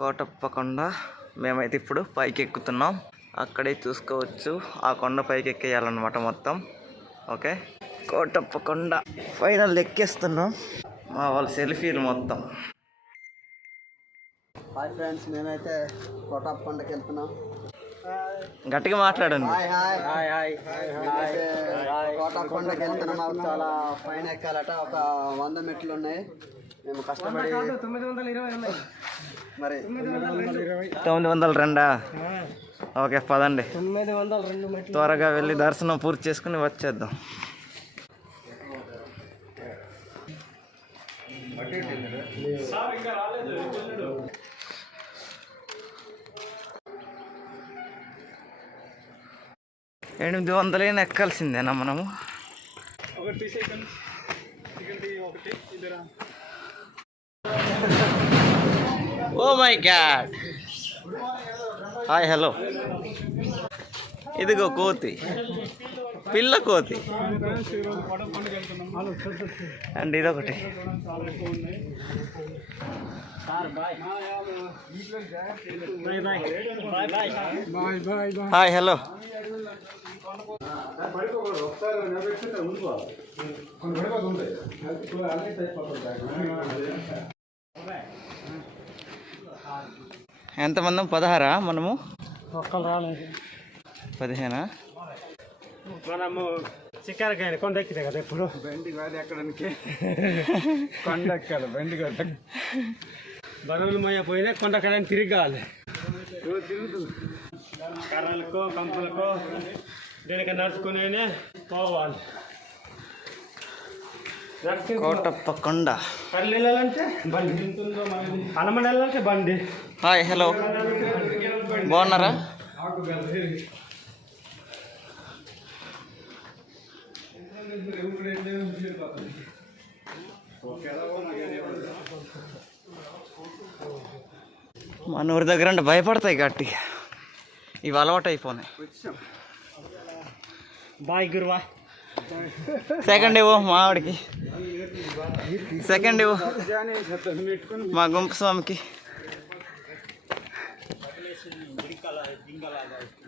కోటప్ప కొండ మేమైతే ఇప్పుడు పైకి ఎక్కుతున్నాం అక్కడే చూసుకోవచ్చు. ఆ కొండ పైకి ఎక్కేయాలన్నమాట మొత్తం. ఓకే? కోటప్ప కొండ ఫైనల్ ఎక్కేస్తున్నాం మా వాళ్ళ సెల్ఫీలు మొత్తం. హాయ్ ఫ్రెండ్స్ మేమైతే కోటాప్ కొండకి వెళ్తున్నాం గట్టిగా మాట్లాడండి. హాయ్ హాయ్ హాయ్ హాయ్ కోటాప్ కొండకి వెళ్తున్నాం చాలా పైన ఎక్కాలట. ఒక వంద మెట్లు ఉన్నాయి. మేము కష్టపడి మరి తొమ్మిది వందల రెండా. ఓకే పదండి. తొమ్మిది వందల రెండు మెట్లు త్వరగా వెళ్ళి దర్శనం పూర్తి చేసుకుని వచ్చేద్దాం. ఎనిమిది వందలైనా ఎక్కాల్సిందేనా మనము? Oh my God hi hello ఇదిగో కోతి. పిల్ల కోతి. అండ్ ఇదొకటి. హాయ్ హలో ఎంతమంది? పదహారా మనము? ఒక్కరు రాలేదు. పదిహేనా? మనము చిక్కరకాయ కొండ ఎక్కితే కదా ఇప్పుడు బండి కాదు ఎక్కడానికి. కొండ ఎక్కాలి బండి కాదు. బరువులు మయ్య పోయినా కొండ ఎక్కడానికి తిరిగి కావాలి. కర్రలకో కంపులకో దేనికి నడుచుకునే పోవాలి. కోటప్ప కొండ కళ్ళు వెళ్ళాలంటే బండి. అన్నమని వెళ్ళాలంటే బండి. Hi hello. బాగున్నారా? మన ఊరి దగ్గర అంటే భయపడతాయి గట్టిగా. ఇవి అలవాటు అయిపోయినాయి బాయ్ గురువా. సెకండ్ ఇవ్వు మా ఆవిడకి. సెకండ్ ఇవ్వు. మా గుంపు స్వామికి దర్శనం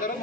తర్వాత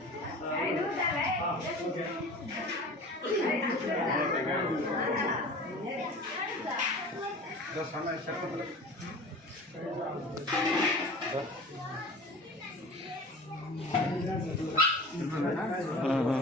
嗯。好，OK。嗯，这边。嗯。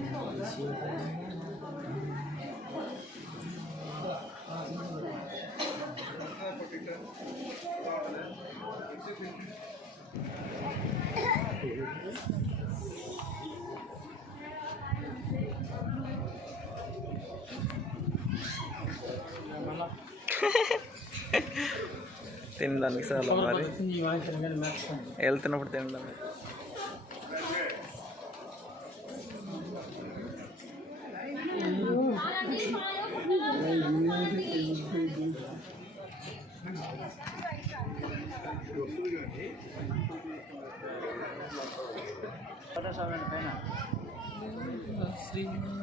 తినడానికి చాలా మరి వెళ్తున్నప్పుడు শ্রী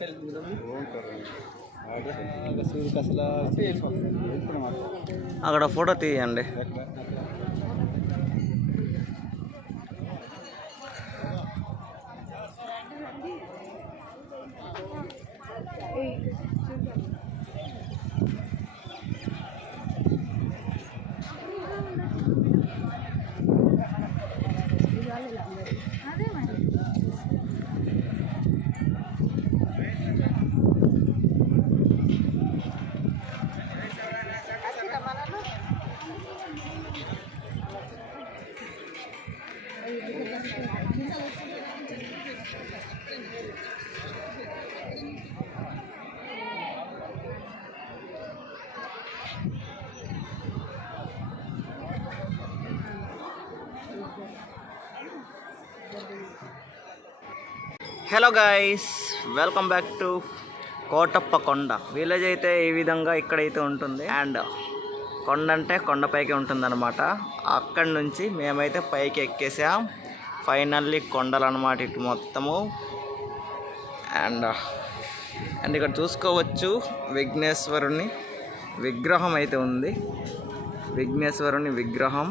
తినడం అక్కడ ఫోటో తీయండి. Hello guys welcome back to Kotappa Konda village అయితే ఈ విధంగా ఇక్కడైతే ఉంటుంది. అండ్ కొండ అంటే కొండపైకి ఉంటుందన్నమాట. అక్కడి నుంచి మేమైతే పైకి ఎక్కేసాం. ఫైనల్లీ కొండలు అనమాట ఇటు మొత్తము. అండ్ అండ్ ఇక్కడ చూసుకోవచ్చు విఘ్నేశ్వరుని విగ్రహం అయితే ఉంది. విఘ్నేశ్వరుని విగ్రహం.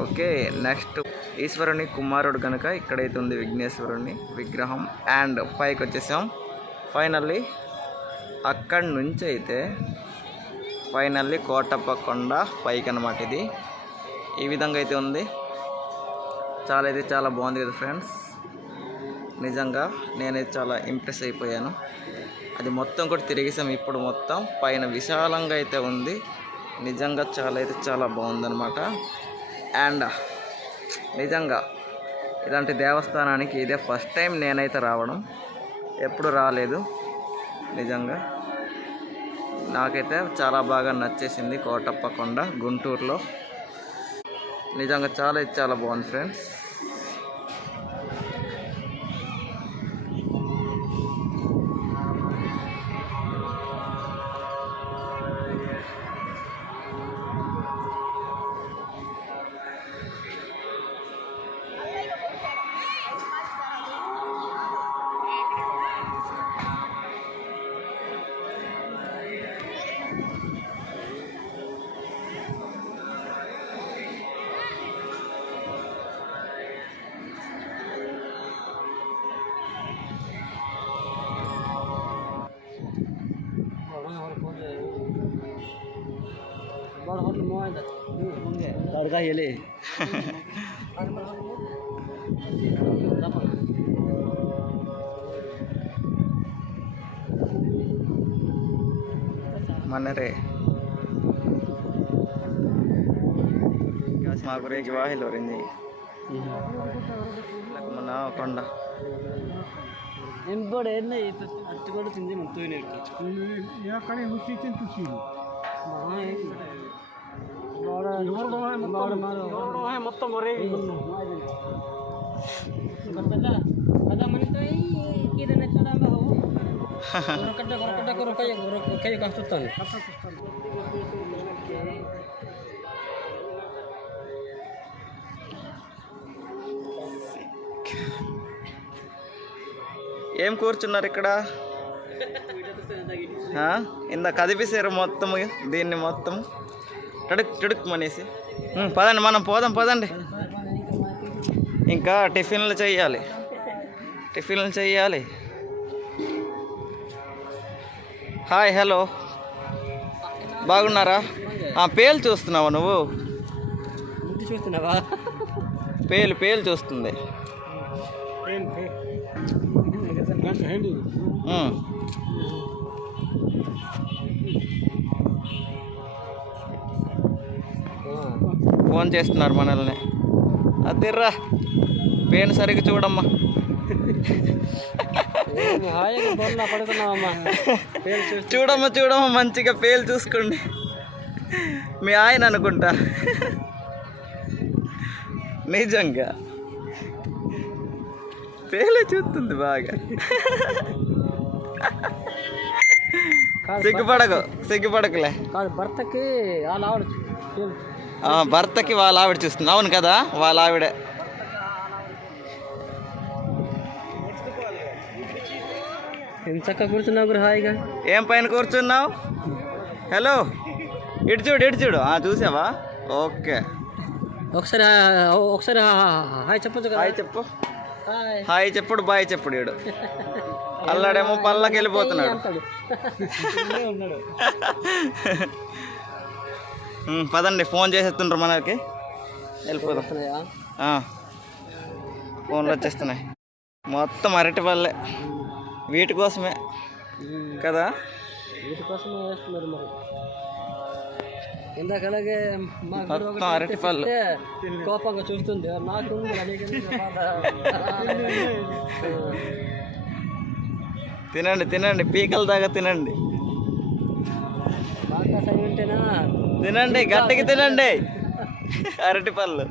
ఓకే నెక్స్ట్ ఈశ్వరుని కుమారుడు కనుక ఇక్కడైతే ఉంది విఘ్నేశ్వరుని విగ్రహం. అండ్ పైకి వచ్చేసాం ఫైనల్లీ అక్కడి నుంచి అయితే ఫైనల్లీ కోటప్ప కొండ పైకి అనమాట ఇది. ఈ విధంగా అయితే ఉంది. చాలా అయితే చాలా బాగుంది కదా ఫ్రెండ్స్. నిజంగా నేనైతే చాలా ఇంప్రెస్ అయిపోయాను. అది మొత్తం కూడా తిరిగేసాం ఇప్పుడు మొత్తం. పైన విశాలంగా అయితే ఉంది. నిజంగా చాలా అయితే చాలా బాగుందనమాట అండ్ నిజంగా ఇలాంటి దేవస్థానానికి ఇదే ఫస్ట్ టైం నేనైతే రావడం. ఎప్పుడు రాలేదు. నిజంగా నాకైతే చాలా బాగా నచ్చేసింది కోటప్ప కొండ గుంటూరులో. నిజంగా చాలా చాలా బాగుంది ఫ్రెండ్స్ అడగా వెళ్ళి మనరే మా గురించి వాహిల్ వరింది మన కొండ ఎంబడే అట్టు కూడా తింది మొత్తం మొత్తం కష్టొస్తాను ఏం కూర్చున్నారు ఇక్కడ? ఇందా కదిపేశారు మొత్తం దీన్ని మొత్తం. టడుక్ టడుక్ మనేసి. పదండి మనం పోదాం పదండి. ఇంకా టిఫిన్లు చెయ్యాలి. టిఫిన్లు చెయ్యాలి. Hi hello. బాగున్నారా? ఆ, పేలు చూస్తున్నావా నువ్వు? చూస్తున్నావా? పేలు పేలు చూస్తుంది. ఫోన్ చేస్తున్నారు మనల్ని. అదిర్రా పేను సరిగ్గా చూడమ్మా. చూడమ్మా చూడమ్మా మంచిగా పేలు చూసుకోండి మీ ఆయన అనుకుంటా. నిజంగా. పేలే చూస్తుంది బాగా. సిగ్గుపడకు సిగ్గుపడకులే. కాదు భర్తకి ఆ, భర్తకి వాళ్ళ ఆవిడ చూస్తుంది. అవును కదా? వాళ్ళ ఆవిడే. కూర్చున్నావు గురు? హాయిగా? ఏం పైన కూర్చున్నావు? హలో ఇటు చూడు ఇటు చూడు. ఆ, చూసావా? ఓకే. ఒకసారి ఒకసారి హాయ్ చెప్పొచ్చు హాయ్ చెప్పు. హాయ్. చెప్పుడు బాయ్ చెప్పుడు ఈడు. అల్లాడేమో పళ్ళకి వెళ్ళిపోతున్నాడు. పదండి ఫోన్ చేసేస్తుండ్రు మనకి. వెళ్ళిపోదాం. ఫోన్లు వచ్చేస్తున్నాయి. మొత్తం అరటి పళ్ళే వీటి కోసమే కదా? వీటి కోసం వేస్తున్నారు మరి. ఇందాక అలాగే మా గురు మొత్తం ఒకటి అరటి పళ్ళు. కోపంగా చూస్తుంది నాకు? తినండి తినండి పీకల దాకా తినండి. బాగా సైలెంటేనా తినండి గట్టికి తినండి. అరటి పళ్ళు.